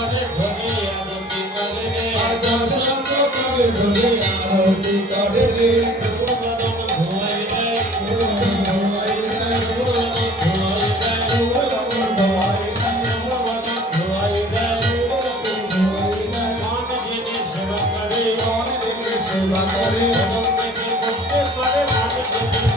করে ধরে আরতি করে রে আজান শত করে ধরে আরতি করে রে বদন ধোয়াই রে ধোয়াই দেয় বদন ধোয়াই রে বদন ধোয়াই দেয় বদন ধোয়াই রে ধোয়াই দেয় মান জেনে সেবা করে অনেকে সেবা করে বদন দেখে বুঝতে পারে মান জেনে